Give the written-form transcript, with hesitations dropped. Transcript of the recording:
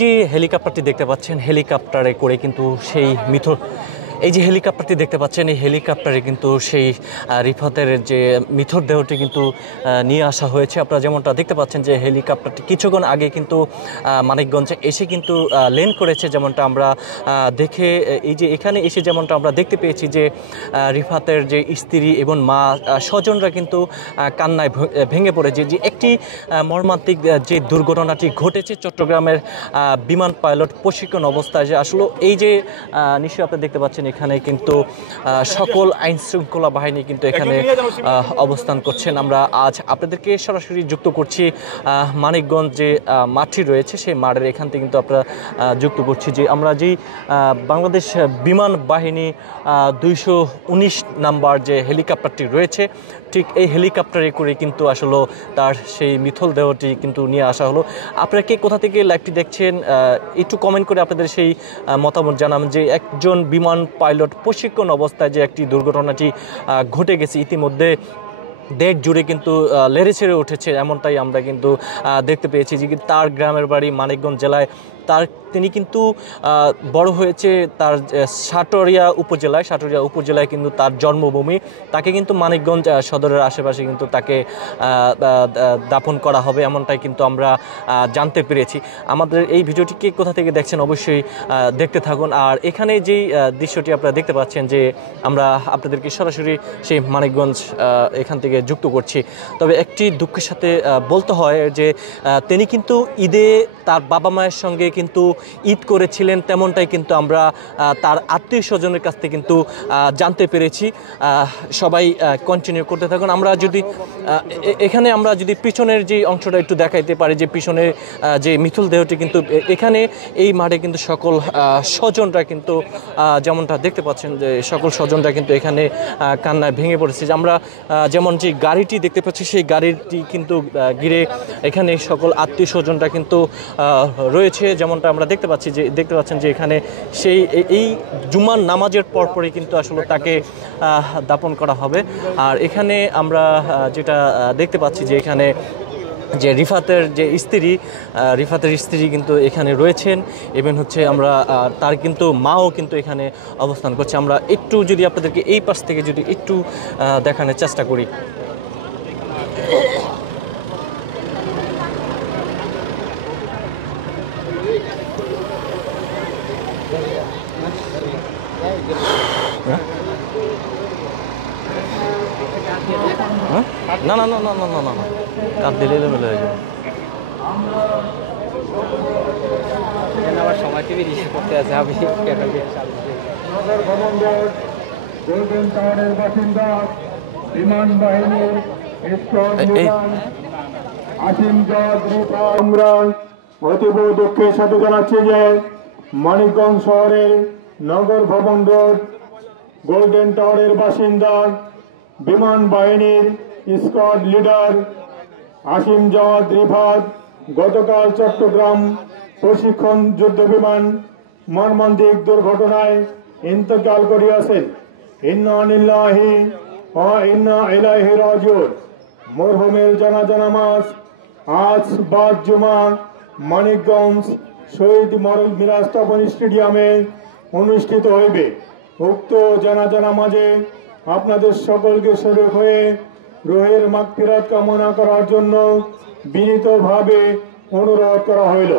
যে হেলিকপ্টারটি দেখতে পাচ্ছেন, হেলিকপ্টারে করে কিন্তু সেই এই যে হেলিকপ্টারটি দেখতে পাচ্ছেন, এই হেলিকপ্টারে কিন্তু সেই রিফাতের যে মিথর দেহটি কিন্তু নিয়ে আসা হয়েছে। আপনারা যেমনটা দেখতে পাচ্ছেন যে হেলিকপ্টারটি কিছুক্ষণ আগে কিন্তু মানিকগঞ্জে এসে কিন্তু ল্যান্ড করেছে। যেমনটা আমরা দেখে এই যে এখানে এসে যেমনটা আমরা দেখতে পেয়েছি যে রিফাতের যে স্ত্রী এবং মা স্বজনরা কিন্তু কান্নায় ভেঙে পড়েছে। যে একটি মর্মান্তিক যে দুর্ঘটনাটি ঘটেছে চট্টগ্রামের বিমান পাইলট প্রশিক্ষণ অবস্থায়, যে আসলে এই যে নিশ্চয়ই আপনি দেখতে পাচ্ছেন এখানে কিন্তু সকল আইন শৃঙ্খলা বাহিনী কিন্তু এখানে অবস্থান করছেন। আমরা আজ আপনাদেরকে সরাসরি যুক্ত করছি মানিকগঞ্জ যে মাঠটি রয়েছে সেই মাঠের এখান থেকে কিন্তু আমরা যুক্ত করছি যে আমরা যেই বাংলাদেশ বিমান বাহিনী 219 নাম্বার যে হেলিকপ্টারটি রয়েছে, ঠিক এই হেলিকপ্টারে করে কিন্তু আসলে তার সেই মিথল দেহটি কিন্তু নিয়ে আসা হলো। আপনারা কে কোথা থেকে লাইভটি দেখছেন একটু কমেন্ট করে আপনাদের সেই মতামত জানান যে একজন বিমান পাইলট প্রশিক্ষণ অবস্থায় যে একটি দুর্ঘটনাটি ঘটে গেছে, ইতিমধ্যে দেশ জুড়ে কিন্তু লেড়ে ছেড়ে উঠেছে, এমনটাই আমরা কিন্তু দেখতে পেয়েছি। যে তার গ্রামের বাড়ি মানিকগঞ্জ জেলায়, তিনি কিন্তু বড় হয়েছে তার সাটুরিয়া উপজেলায় কিন্তু তার জন্মভূমি। তাকে কিন্তু মানিকগঞ্জ সদরের আশেপাশে কিন্তু তাকে দাফন করা হবে, এমনটাই কিন্তু আমরা জানতে পেরেছি। আমাদের এই ভিডিওটিকে কোথা থেকে দেখছেন অবশ্যই দেখতে থাকুন। আর এখানে যেই দৃশ্যটি আপনারা দেখতে পাচ্ছেন যে আমরা আপনাদেরকে সরাসরি সেই মানিকগঞ্জ এখান থেকে যুক্ত করছি। তবে একটি দুঃখের সাথে বলতে হয় যে তিনি কিন্তু ঈদে তার বাবা মায়ের সঙ্গে কিন্তু ঈদ করেছিলেন, তেমনটাই কিন্তু আমরা তার আত্মীয় স্বজনের কাছ থেকে কিন্তু জানতে পেরেছি। সবাই কন্টিনিউ করতে থাকুন। আমরা যদি এখানে আমরা যদি পিছনের যে অংশটা একটু দেখাইতে পারি, যে পিছনের যে মিথুল দেহটি কিন্তু এখানে এই মাঠে কিন্তু সকল স্বজনরা কিন্তু যেমনটা দেখতে পাচ্ছেন যে সকল স্বজনরা কিন্তু এখানে কান্নায় ভেঙে পড়েছে। যে আমরা যেমন যে গাড়িটি দেখতে পাচ্ছি সেই গাড়িটি কিন্তু ঘিরে এখানে সকল আত্মীয় স্বজনরা কিন্তু রয়েছে। যেমনটা আমরা দেখতে পাচ্ছেন যে এখানে সেই এই জুমার নামাজের পরপরই কিন্তু আসলে তাকে দাফন করা হবে। আর এখানে আমরা যেটা দেখতে পাচ্ছি যে এখানে যে রিফাতের স্ত্রী কিন্তু এখানে রয়েছেন, এবং হচ্ছে আমরা তার কিন্তু মাও কিন্তু এখানে অবস্থান করছে। আমরা একটু যদি আপনাদেরকে এই পাশ থেকে যদি একটু দেখানোর চেষ্টা করি। না না না না না না না কাপ দিলে মেলে হয়ে যাবে। আবার সময় টিভি করতে আছে আমি বিমান বাহিনীর আমরা অতীব দুঃখের সাথে জানাচ্ছি যে মানিকগঞ্জ শহরের নগর ভবন রোড গোল্ডেন টাওয়ারের বাসিন্দা বিমান বাহিনীর স্কোয়াড লিডার আসিম জাওয়াদ রিফাত গতকাল চট্টগ্রাম প্রশিক্ষণ যুদ্ধ বিমান মর্মান্তিক দুর্ঘটনায় ইন্তেকাল করিয়াছেন। ইন্না লিল্লাহি ওয়া ইন্না ইলাইহি রাজিউন। মরহুমের জানাজা নামাজ আজ বাদ জুমা মানিকগঞ্জ শহীদ মিরাজ স্থাপন স্টেডিয়ামে অনুষ্ঠিত হইবে। উক্ত জানাজা নামাজে আপনাদের সকলকে শরীক হয়ে রুহের মাগফিরাত কামনা করার জন্য বিনীতভাবে অনুরোধ করা হইল।